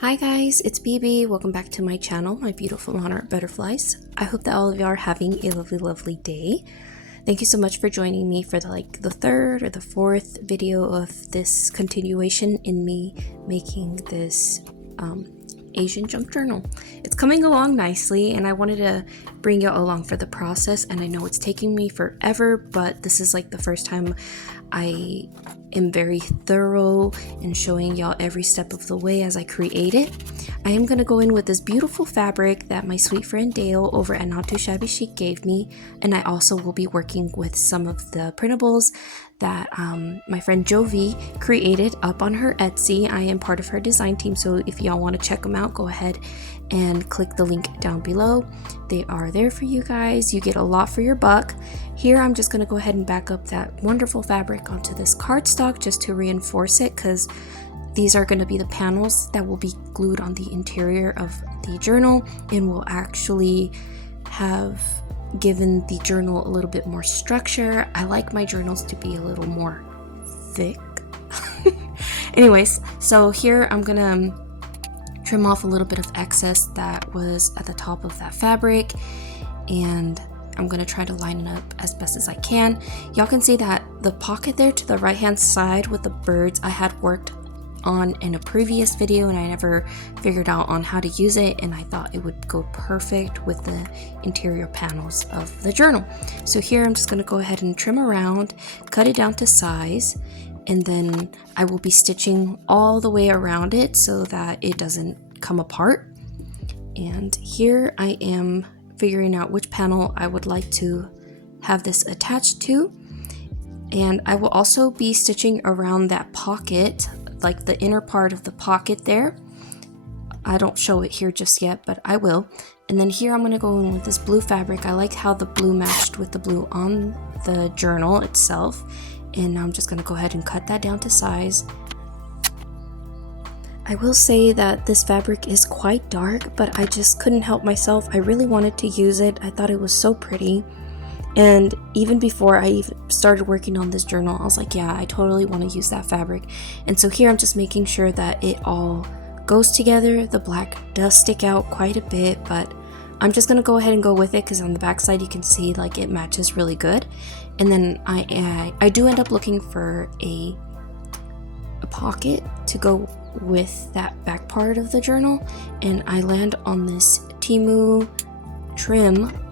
Hi guys, it's BB. Welcome back to my channel, my beautiful monarch butterflies. I hope that all of you are having a lovely day. Thank you so much for joining me for the third or the fourth video of this continuation in me making this Asian junk journal. It's coming along nicely and I wanted to bring you along for the process, and I know it's taking me forever, but this is like the first time I am very thorough in showing y'all every step of the way as I create it. I am going to go in with this beautiful fabric that my sweet friend Dale over at Not Too Shabby Chic gave me, and I also will be working with some of the printables that my friend Jovi created up on her Etsy. I am part of her design team, so if y'all want to check them out, go ahead and click the link down below. They are there for you guys. You get a lot for your buck. Here I'm just going to go ahead and back up that wonderful fabric onto this cardstock just to reinforce it, because these are going to be the panels that will be glued on the interior of the journal and will actually have given the journal a little bit more structure. I like my journals to be a little more thick. Anyways, so here I'm gonna trim off a little bit of excess that was at the top of that fabric, and I'm gonna try to line it up as best as I can. Y'all can see that the pocket there to the right hand side with the birds I had worked on in a previous video, and I never figured out on how to use it, and I thought it would go perfect with the interior panels of the journal. So here I'm just going to go ahead and trim around, cut it down to size, and then I will be stitching all the way around it so that it doesn't come apart. And here I am figuring out which panel I would like to have this attached to, and I will also be stitching around that pocket, like the inner part of the pocket there. I don't show it here just yet, but I will. And then here I'm going to go in with this blue fabric. I liked how the blue matched with the blue on the journal itself, and I'm just going to go ahead and cut that down to size. I will say that this fabric is quite dark, but I just couldn't help myself. I really wanted to use it. I thought it was so pretty. And even before I even started working on this journal, I was like, yeah, I totally want to use that fabric. And so here I'm just making sure that it all goes together. The black does stick out quite a bit, but I'm just going to go ahead and go with it because on the back side you can see like it matches really good. And then I do end up looking for a pocket to go with that back part of the journal, and I land on this Temu trim.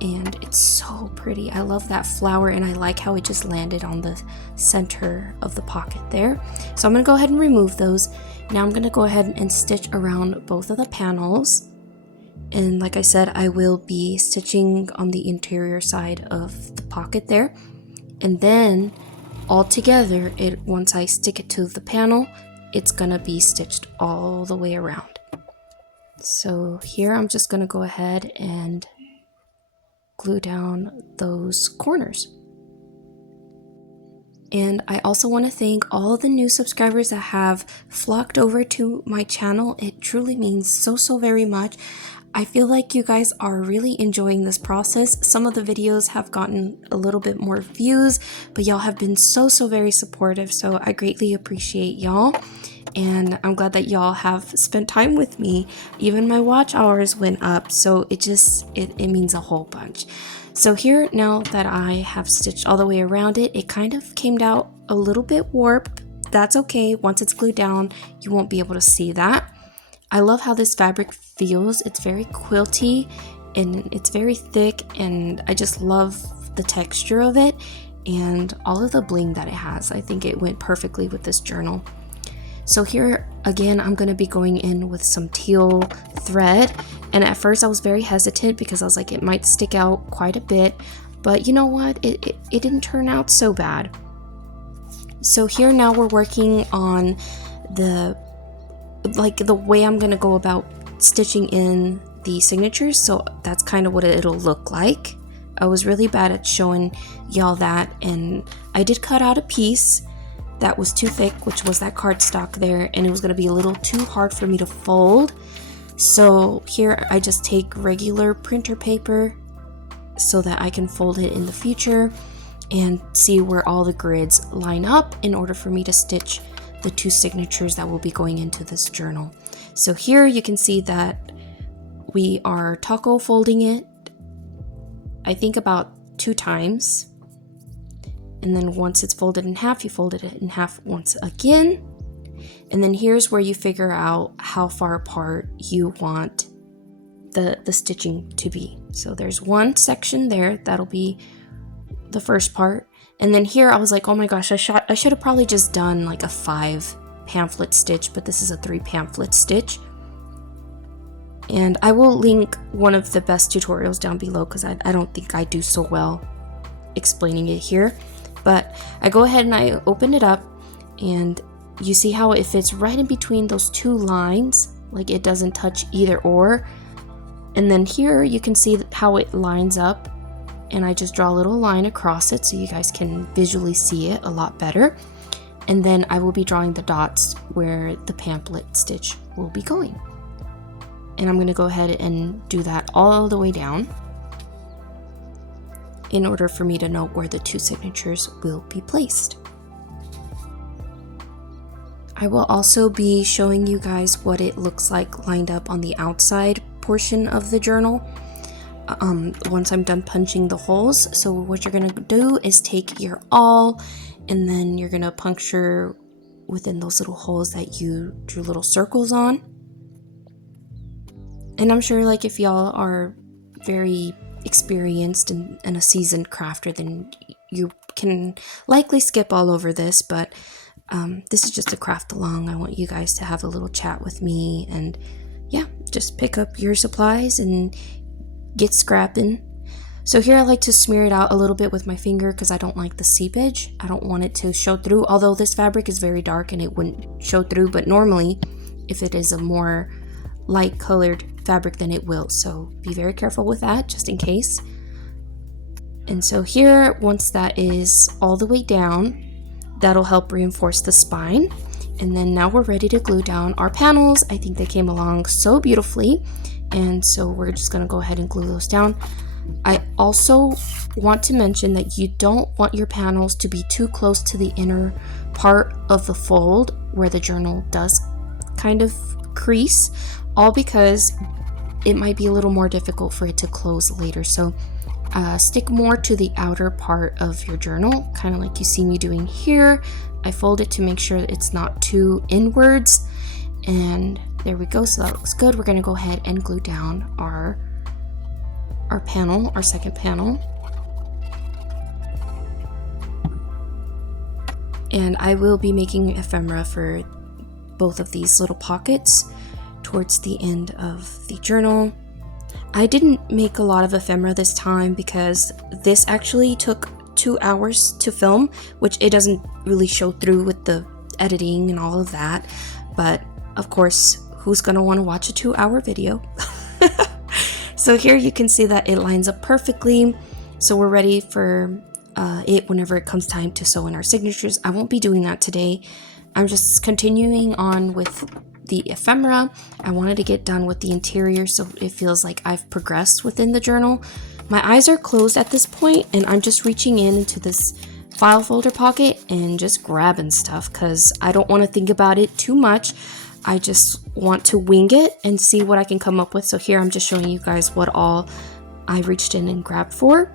And it's so pretty. I love that flower, and I like how it just landed on the center of the pocket there. So I'm going to go ahead and remove those. Now I'm going to go ahead and stitch around both of the panels. And like I said, I will be stitching on the interior side of the pocket there. And then all together, once I stick it to the panel, it's going to be stitched all the way around. So here I'm just going to go ahead and glue down those corners. And I also want to thank all of the new subscribers that have flocked over to my channel. It truly means so very much. I feel like you guys are really enjoying this process. Some of the videos have gotten a little bit more views, but y'all have been so very supportive, so I greatly appreciate y'all. And I'm glad that y'all have spent time with me. Even my watch hours went up, so it means a whole bunch. So here, now that I have stitched all the way around it, it kind of came out a little bit warped. That's okay. Once it's glued down, you won't be able to see that. I love how this fabric feels. It's very quilty and it's very thick, and I just love the texture of it and all of the bling that it has. I think it went perfectly with this journal. So here again, I'm going to be going in with some teal thread, and at first I was very hesitant because I was like, it might stick out quite a bit, but you know what, it didn't turn out so bad. So here now we're working on the way I'm going to go about stitching in the signatures, so that's kind of what it'll look like. I was really bad at showing y'all that, and I did cut out a piece that was too thick, which was that cardstock there, and it was going to be a little too hard for me to fold. So here I just take regular printer paper so that I can fold it in the future and see where all the grids line up in order for me to stitch the 2 signatures that will be going into this journal. So here you can see that we are taco folding it, I think about 2 times. And then once it's folded in half, you folded it in half once again. And then here's where you figure out how far apart you want the stitching to be. So there's 1 section there, that'll be the first part. And then here I was like, oh my gosh, I should have probably just done like a 5 pamphlet stitch, but this is a 3 pamphlet stitch. And I will link one of the best tutorials down below because I don't think I do so well explaining it here. But I go ahead and I open it up, and you see how it fits right in between those 2 lines, like it doesn't touch either or. And then here you can see how it lines up, and I just draw a little line across it so you guys can visually see it a lot better. And then I will be drawing the dots where the pamphlet stitch will be going. And I'm going to go ahead and do that all the way down in order for me to know where the 2 signatures will be placed. I will also be showing you guys what it looks like lined up on the outside portion of the journal once I'm done punching the holes. So what you're going to do is take your awl, and then you're going to puncture within those little holes that you drew little circles on. And I'm sure like if y'all are very experienced and a seasoned crafter, then you can likely skip all over this, but this is just a craft along. I want you guys to have a little chat with me, and yeah, just pick up your supplies and get scrapping. So here I like to smear it out a little bit with my finger because I don't like the seepage. I don't want it to show through, although this fabric is very dark and it wouldn't show through, but normally if it is a more light colored fabric, then it will. So be very careful with that just in case. And so here, once that is all the way down, that'll help reinforce the spine. And then now we're ready to glue down our panels. I think they came along so beautifully, and so we're just going to go ahead and glue those down. I also want to mention that you don't want your panels to be too close to the inner part of the fold where the journal does kind of crease, all because it might be a little more difficult for it to close later. So stick more to the outer part of your journal, kind of like you see me doing here. I fold it to make sure that it's not too inwards, and there we go. So that looks good. We're going to go ahead and glue down our panel, our second panel. And I will be making ephemera for both of these little pockets towards the end of the journal. I didn't make a lot of ephemera this time because this actually took 2 hours to film, which it doesn't really show through with the editing and all of that. But of course, who's gonna want to watch a 2-hour video? So here you can see that it lines up perfectly. So we're ready for it whenever it comes time to sew in our signatures. I won't be doing that today. I'm just continuing on with the ephemera. I wanted to get done with the interior so it feels like I've progressed within the journal. My eyes are closed at this point, and I'm just reaching into this file folder pocket and just grabbing stuff because I don't want to think about it too much. I just want to wing it and see what I can come up with. So here I'm just showing you guys what all I reached in and grabbed for.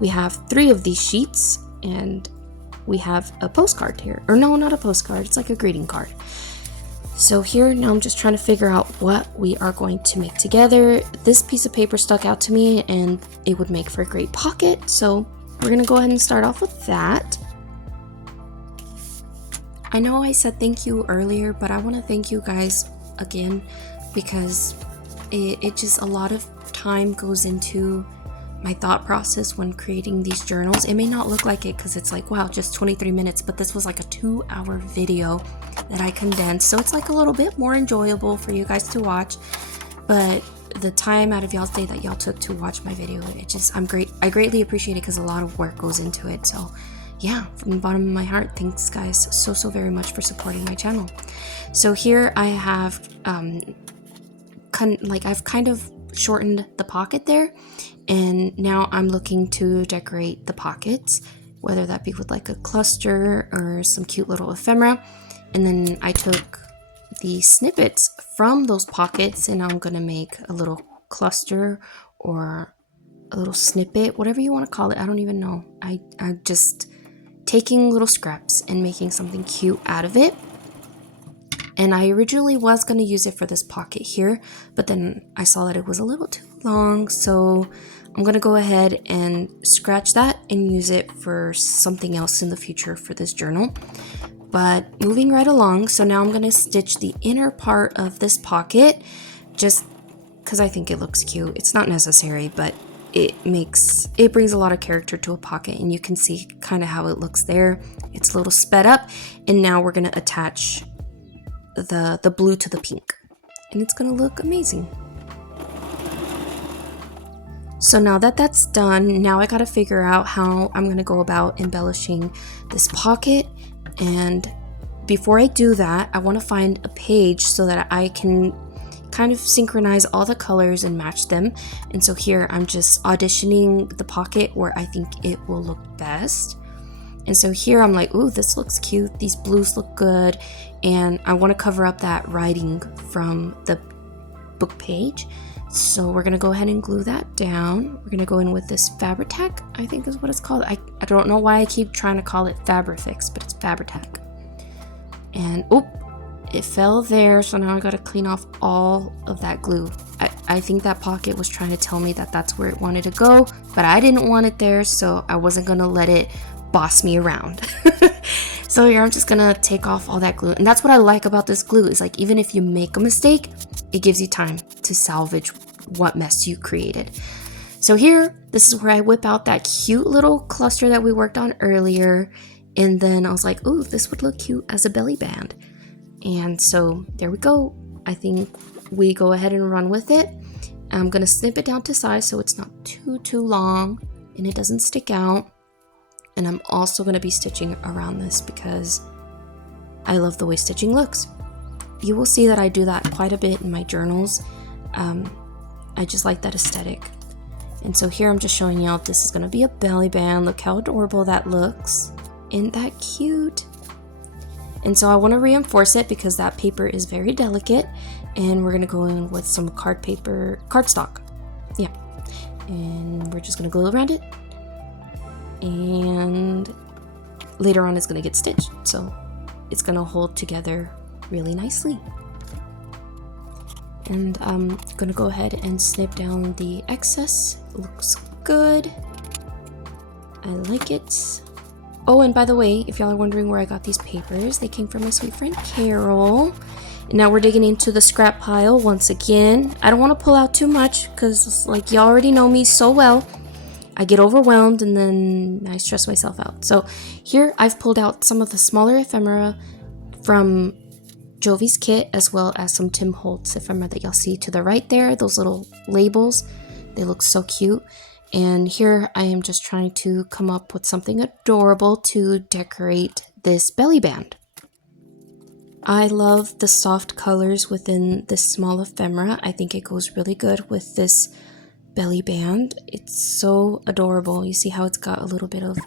We have 3 of these sheets, and we have a postcard here. Or no, not a postcard, it's like a greeting card. So here now I'm just trying to figure out what we are going to make together. This piece of paper stuck out to me and it would make for a great pocket. So we're gonna go ahead and start off with that. I know I said thank you earlier, but I want to thank you guys again because it just, a lot of time goes into my thought process when creating these journals. It may not look like it because it's like, wow, just 23 minutes, but this was like a 2-hour video that I condensed, so it's like a little bit more enjoyable for you guys to watch. But the time out of y'all's day that y'all took to watch my video, I greatly appreciate it because a lot of work goes into it. So yeah, from the bottom of my heart, thanks guys so very much for supporting my channel. So here I have I've kind of shortened the pocket there, and now I'm looking to decorate the pockets, whether that be with like a cluster or some cute little ephemera. And then I took the snippets from those pockets, and I'm gonna make a little cluster or a little snippet, whatever you want to call it. I don't even know. I'm just taking little scraps and making something cute out of it. And I originally was going to use it for this pocket here, but then I saw that it was a little too long, so I'm going to go ahead and scratch that and use it for something else in the future for this journal. But moving right along, so now I'm going to stitch the inner part of this pocket just because I think it looks cute. It's not necessary, but it brings a lot of character to a pocket, and you can see kind of how it looks there. It's a little sped up, and now we're going to attach the blue to the pink, and it's going to look amazing. So now that that's done, now I got to figure out how I'm going to go about embellishing this pocket. And before I do that, I want to find a page so that I can kind of synchronize all the colors and match them. And so here I'm just auditioning the pocket where I think it will look best. And so here I'm like, ooh, this looks cute. These blues look good. And I want to cover up that writing from the book page. So we're going to go ahead and glue that down. We're going to go in with this Fabri-Tac, I think is what it's called. I don't know why I keep trying to call it Fabri-Fix, but it's Fabri-Tac. And oop, it fell there. So now I got to clean off all of that glue. I think that pocket was trying to tell me that that's where it wanted to go, but I didn't want it there, so I wasn't going to let it boss me around. So here I'm just gonna take off all that glue, and that's what I like about this glue, is like even if you make a mistake, it gives you time to salvage what mess you created. So here, this is where I whip out that cute little cluster that we worked on earlier, and then I was like, ooh, this would look cute as a belly band. And so there we go. I think we go ahead and run with it. I'm gonna snip it down to size so it's not too long and it doesn't stick out. And I'm also going to be stitching around this because I love the way stitching looks. You will see that I do that quite a bit in my journals. I just like that aesthetic. And so here I'm just showing y'all this is going to be a belly band. Look how adorable that looks. Isn't that cute? And so I want to reinforce it because that paper is very delicate. And we're going to go in with some cardstock. Yeah. And we're just going to glue around it. And later on it's going to get stitched, so it's going to hold together really nicely. And I'm going to go ahead and snip down the excess. It looks good. I like it. Oh, and by the way, if y'all are wondering where I got these papers, they came from my sweet friend Carol. And now we're digging into the scrap pile once again. I don't want to pull out too much because, like, y'all already know me so well. I get overwhelmed and then I stress myself out. So here I've pulled out some of the smaller ephemera from Jovis kit, as well as some Tim Holtz ephemera that y'all see to the right there. Those little labels, they look so cute. And here I am just trying to come up with something adorable to decorate this belly band. I love the soft colors within this small ephemera. I think it goes really good with this belly band. It's so adorable. You see how it's got a little bit of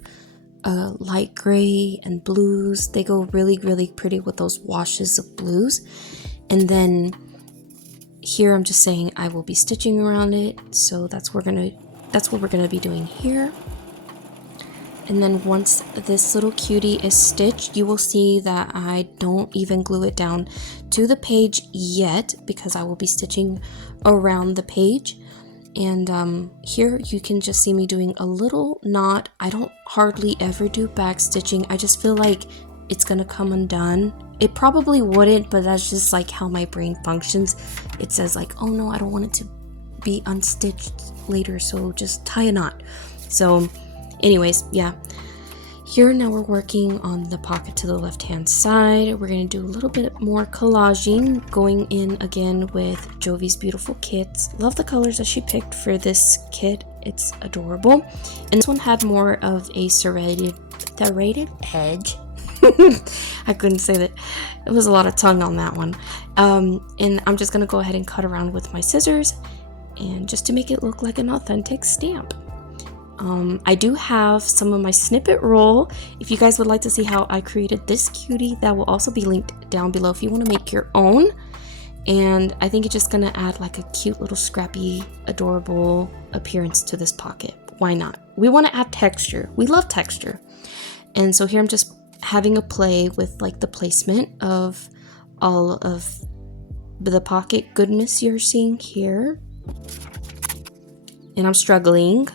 light gray and blues. They go really, really pretty with those washes of blues. And then here I'm just saying I will be stitching around it. So that's what we're gonna be doing here. And then once this little cutie is stitched, you will see that I don't even glue it down to the page yet because I will be stitching around the page. And here you can just see me doing a little knot. I don't hardly ever do back stitching. I just feel like it's gonna come undone. It probably wouldn't, but that's just like how my brain functions. It says like, oh no, I don't want it to be unstitched later, so just tie a knot. So anyways, yeah. Here now we're working on the pocket to the left hand side. We're going to do a little bit more collaging, going in again with Jovi's beautiful kits. Love the colors that she picked for this kit. It's adorable. And this one had more of a serrated edge. I couldn't say that. It was a lot of tongue on that one. And I'm just going to go ahead and cut around with my scissors, and just to make it look like an authentic stamp. I do have some of my snippet roll. If you guys would like to see how I created this cutie, that will also be linked down below if you want to make your own. And I think it's just gonna add like a cute little scrappy, adorable appearance to this pocket. Why not? We want to add texture. We love texture. And so here I'm just having a play with like the placement of all of the pocket goodness you're seeing here. And I'm struggling,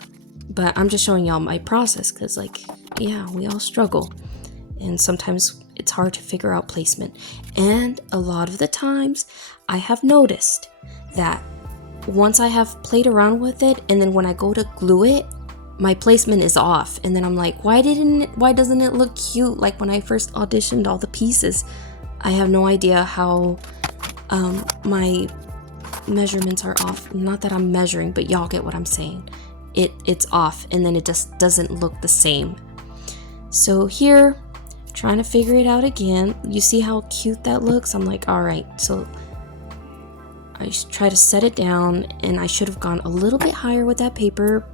but I'm just showing y'all my process because, like, yeah, we all struggle. And sometimes it's hard to figure out placement. And a lot of the times I have noticed that once I have played around with it and then when I go to glue it, my placement is off. And then I'm like, why doesn't it look cute like when I first auditioned all the pieces? I have no idea how my measurements are off. Not that I'm measuring, but y'all get what I'm saying. It's off and then it just doesn't look the same. So here, trying to figure it out again. You see how cute that looks? I'm like, all right. So I try to set it down and I should have gone a little bit higher with that paper.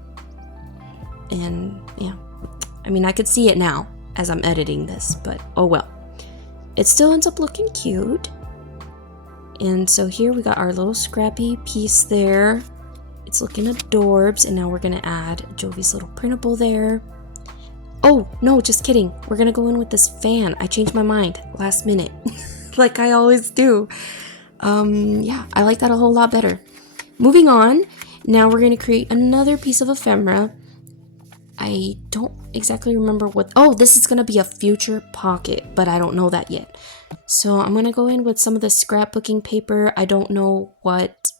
And yeah, I mean, I could see it now as I'm editing this, but oh well. It still ends up looking cute. And so here we got our little scrappy piece there. It's looking adorbs. And now we're gonna add Jovi's little printable there. Oh, no, just kidding. We're gonna go in with this fan. I changed my mind last minute, like I always do. Yeah, I like that a whole lot better. Moving on, now we're gonna create another piece of ephemera. I don't exactly remember what, oh, this is gonna be a future pocket, but I don't know that yet. So I'm gonna go in with some of the scrapbooking paper. I don't know what,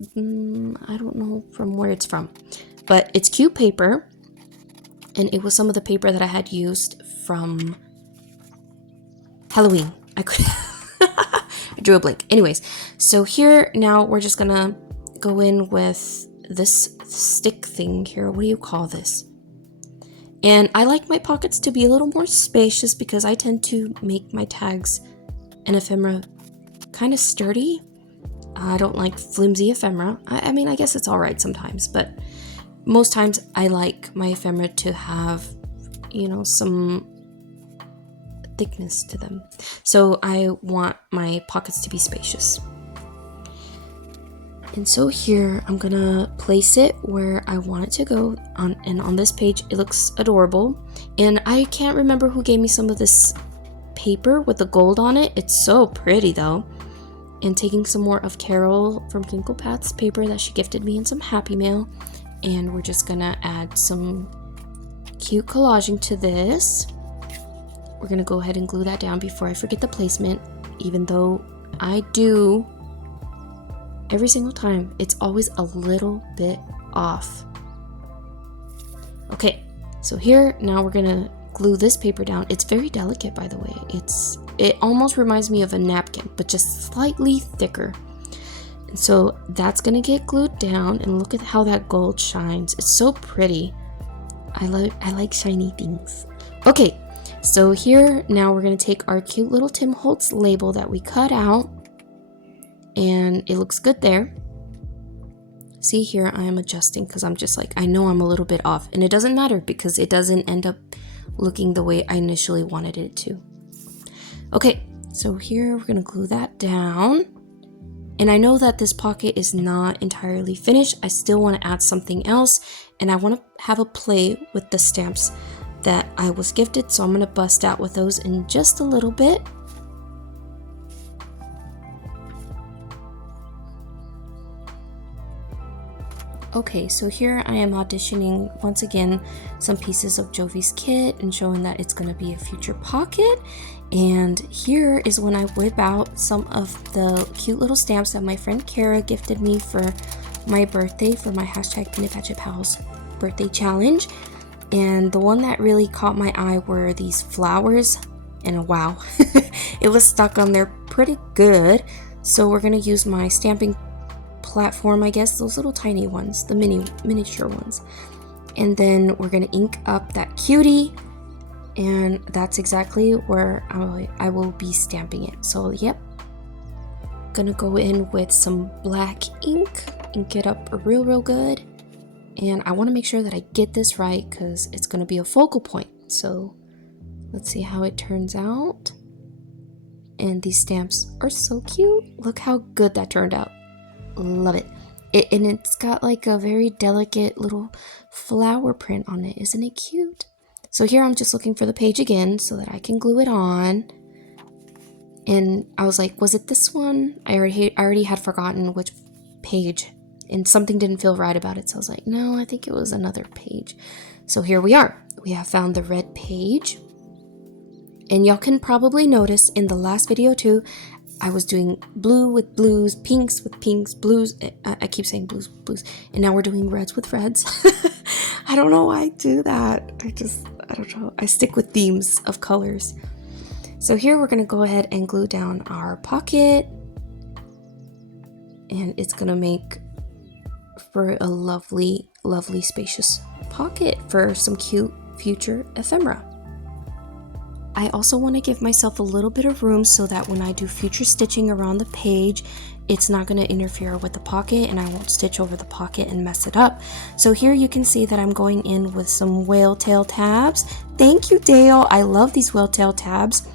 I don't know from where it's from, but it's cute paper. And it was some of the paper that I had used from Halloween. I drew a blank. Anyways, so here now we're just gonna go in with this stick thing here. What do you call this? And I like my pockets to be a little more spacious because I tend to make my tags and ephemera kind of sturdy. I don't like flimsy ephemera. I mean, I guess it's all right sometimes, but most times I like my ephemera to have, you know, some thickness to them. So I want my pockets to be spacious. And so here I'm gonna place it where I want it to go on, and on this page it looks adorable. And I can't remember who gave me some of this paper with the gold on it. It's so pretty though. And taking some more of Carol from Crinkle Path's paper that she gifted me in some Happy Mail. And we're just gonna add some cute collaging to this. We're gonna go ahead and glue that down before I forget the placement, even though I do every single time. It's always a little bit off. Okay, so here now we're gonna glue this paper down. It's very delicate, by the way. It almost reminds me of a napkin, but just slightly thicker. And so that's gonna get glued down, and look at how that gold shines. It's so pretty. I like shiny things. Okay, so here now we're gonna take our cute little Tim Holtz label that we cut out, and it looks good there. See, here I am adjusting because I'm just like, I know I'm a little bit off, and it doesn't matter because it doesn't end up looking the way I initially wanted it to. Okay, so here we're gonna glue that down. And I know that this pocket is not entirely finished. I still want to add something else, and I want to have a play with the stamps that I was gifted, so I'm going to bust out with those in just a little bit. Okay, so here I am auditioning once again some pieces of Jovi's kit and showing that it's going to be a future pocket. And here is when I whip out some of the cute little stamps that my friend Kara gifted me for my birthday, for my hashtag Peanut Patch Pals birthday challenge. And the one that really caught my eye were these flowers, and wow, it was stuck on there pretty good. So we're going to use my stamping platform, I guess, those little tiny ones, the miniature ones. And then we're going to ink up that cutie. And that's exactly where I will be stamping it. So yep, gonna go in with some black ink it up real good, And I want to make sure that I get this right because it's going to be a focal point. So let's see how it turns out. And these stamps are so cute. Look how good that turned out. Love it. And it's got like a very delicate little flower print on it. Isn't it cute? So here I'm just looking for the page again so that I can glue it on. And I was like, was it this one? I already had forgotten which page, and something didn't feel right about it. So I was like, no, I think it was another page. So here we are. We have found the red page. And y'all can probably notice in the last video too, I was doing blue with blues, pinks with pinks, blues. I keep saying blues, blues. And now we're doing reds with reds. I don't know why I do that. I don't know. I stick with themes of colors. So here we're going to go ahead and glue down our pocket. And it's going to make for a lovely, lovely spacious pocket for some cute future ephemera. I also want to give myself a little bit of room so that when I do future stitching around the page, it's not going to interfere with the pocket and I won't stitch over the pocket and mess it up. So here you can see that I'm going in with some whale tail tabs. Thank you, Dale. I love these whale tail tabs.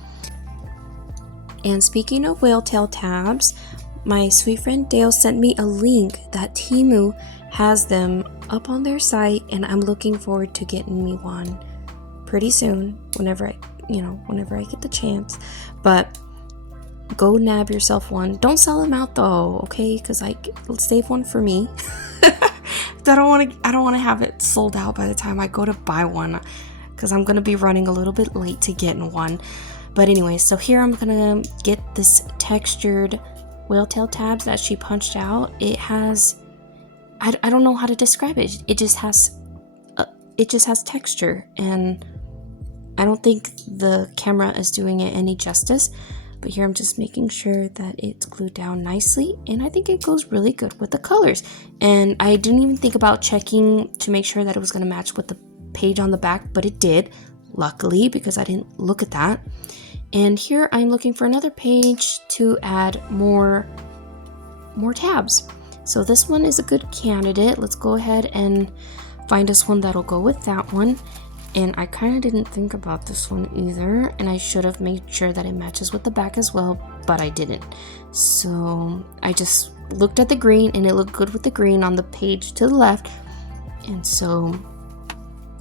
And speaking of whale tail tabs, my sweet friend Dale sent me a link that Temu has them up on their site, and I'm looking forward to getting me one pretty soon whenever I get the chance. But go nab yourself one. Don't sell them out though, okay? Because let's save one for me. I don't want to have it sold out by the time I go to buy one, because I'm gonna be running a little bit late to getting one. But anyway, so here I'm gonna get this textured whale tail tabs that she punched out. It has, I don't know how to describe it. It just has texture, and I don't think the camera is doing it any justice. But here I'm just making sure that it's glued down nicely, and I think it goes really good with the colors. And I didn't even think about checking to make sure that it was going to match with the page on the back, but it did, luckily, because I didn't look at that. And here I'm looking for another page to add more tabs. So this one is a good candidate. Let's go ahead and find us one that'll go with that one. And I kind of didn't think about this one either, and I should have made sure that it matches with the back as well, but I didn't. So I just looked at the green, and it looked good with the green on the page to the left, and so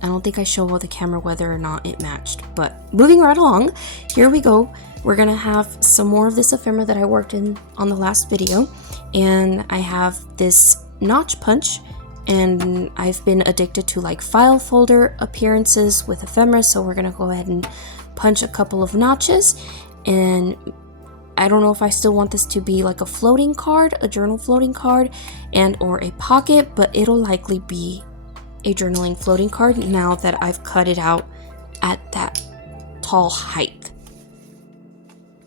I don't think I showed the camera whether or not it matched. But moving right along, here we go. We're gonna have some more of this ephemera that I worked in on the last video, and I have this notch punch. And I've been addicted to like file folder appearances with ephemera, so we're gonna go ahead and punch a couple of notches. And I don't know if I still want this to be like a floating card, a journal floating card, and or a pocket, but it'll likely be a journaling floating card now that I've cut it out at that tall height.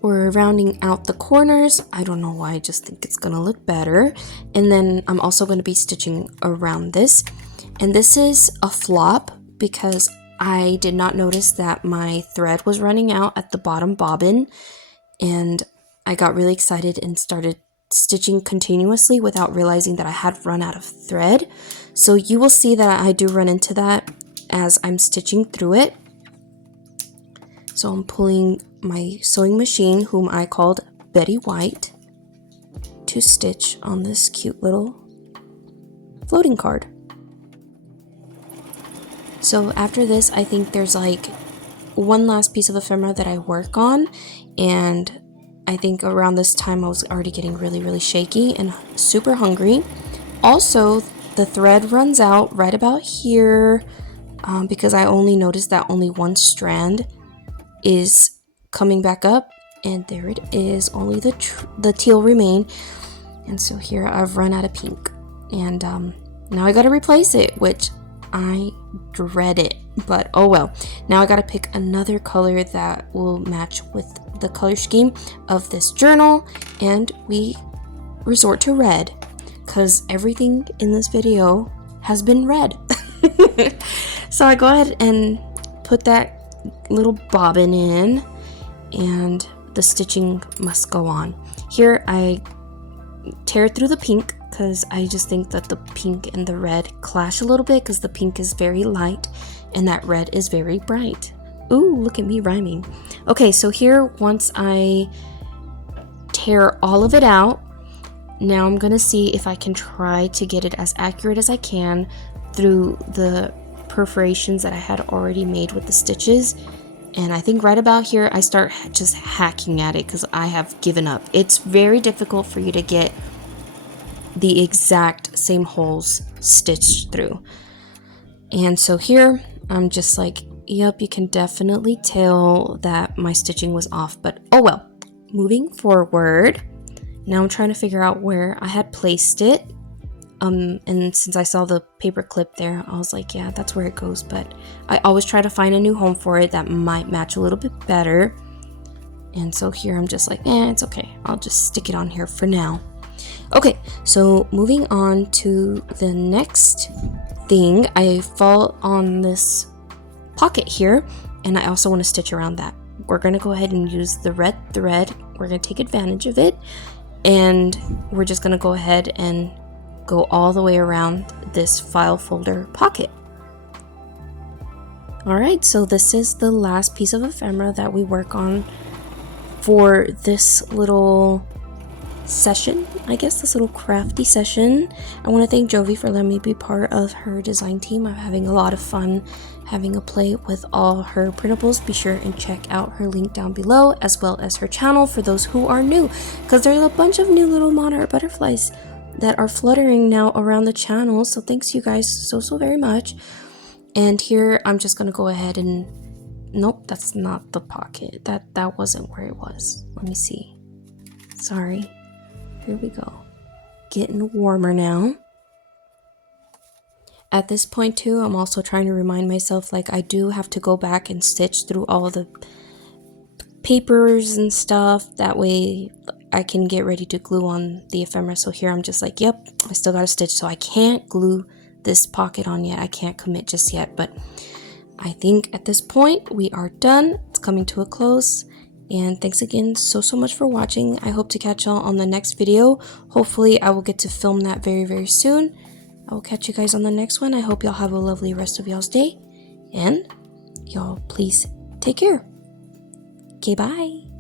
We're rounding out the corners. I don't know why, I just think it's gonna look better. And then I'm also gonna be stitching around this. And this is a flop because I did not notice that my thread was running out at the bottom bobbin. And I got really excited and started stitching continuously without realizing that I had run out of thread. So you will see that I do run into that as I'm stitching through it. So I'm pulling my sewing machine, whom I called Betty White, to stitch on this cute little floating card. So after this, I think there's like one last piece of ephemera that I work on, and I think around this time I was already getting really, really shaky and super hungry. Also, the thread runs out right about here because I only noticed that only one strand is coming back up, and there it is, only the teal remain. And so here I've run out of pink, and now I gotta replace it, which I dread it, but oh well. Now I gotta pick another color that will match with the color scheme of this journal, and we resort to red because everything in this video has been red. So I go ahead and put that little bobbin in, and the stitching must go on. Here I tear through the pink because I just think that the pink and the red clash a little bit, because the pink is very light and that red is very bright. Ooh, look at me rhyming. Okay, so here, once I tear all of it out, now I'm gonna see if I can try to get it as accurate as I can through the perforations that I had already made with the stitches. And I think right about here I start just hacking at it because I have given up. It's very difficult for you to get the exact same holes stitched through. And so here I'm just like, yep, you can definitely tell that my stitching was off, but oh well. Moving forward, now I'm trying to figure out where I had placed it. And since I saw the paper clip there, I was like, yeah, that's where it goes. But I always try to find a new home for it that might match a little bit better. And so here I'm just like, it's okay. I'll just stick it on here for now. Okay, so moving on to the next thing, I fall on this pocket here, and I also want to stitch around that. We're going to go ahead and use the red thread. We're going to take advantage of it, and we're just going to go ahead and go all the way around this file folder pocket. Alright, so this is the last piece of ephemera that we work on for this little session, I guess, this little crafty session. I want to thank Jovi for letting me be part of her design team. I'm having a lot of fun having a play with all her printables. Be sure and check out her link down below, as well as her channel for those who are new, because there's a bunch of new little monarch butterflies that are fluttering now around the channel. So thanks you guys so very much. And here I'm just gonna go ahead and, nope, that's not the pocket. That wasn't where it was. Let me see. Sorry. Here we go. Getting warmer now. At this point too, I'm also trying to remind myself, like, I do have to go back and stitch through all the papers and stuff. That way I can get ready to glue on the ephemera. So here I'm just like, yep, I still got to stitch. So I can't glue this pocket on yet. I can't commit just yet. But I think at this point we are done. It's coming to a close. And thanks again so much for watching. I hope to catch y'all on the next video. Hopefully I will get to film that very soon. I will catch you guys on the next one. I hope y'all have a lovely rest of y'all's day. And y'all please take care. Okay, bye.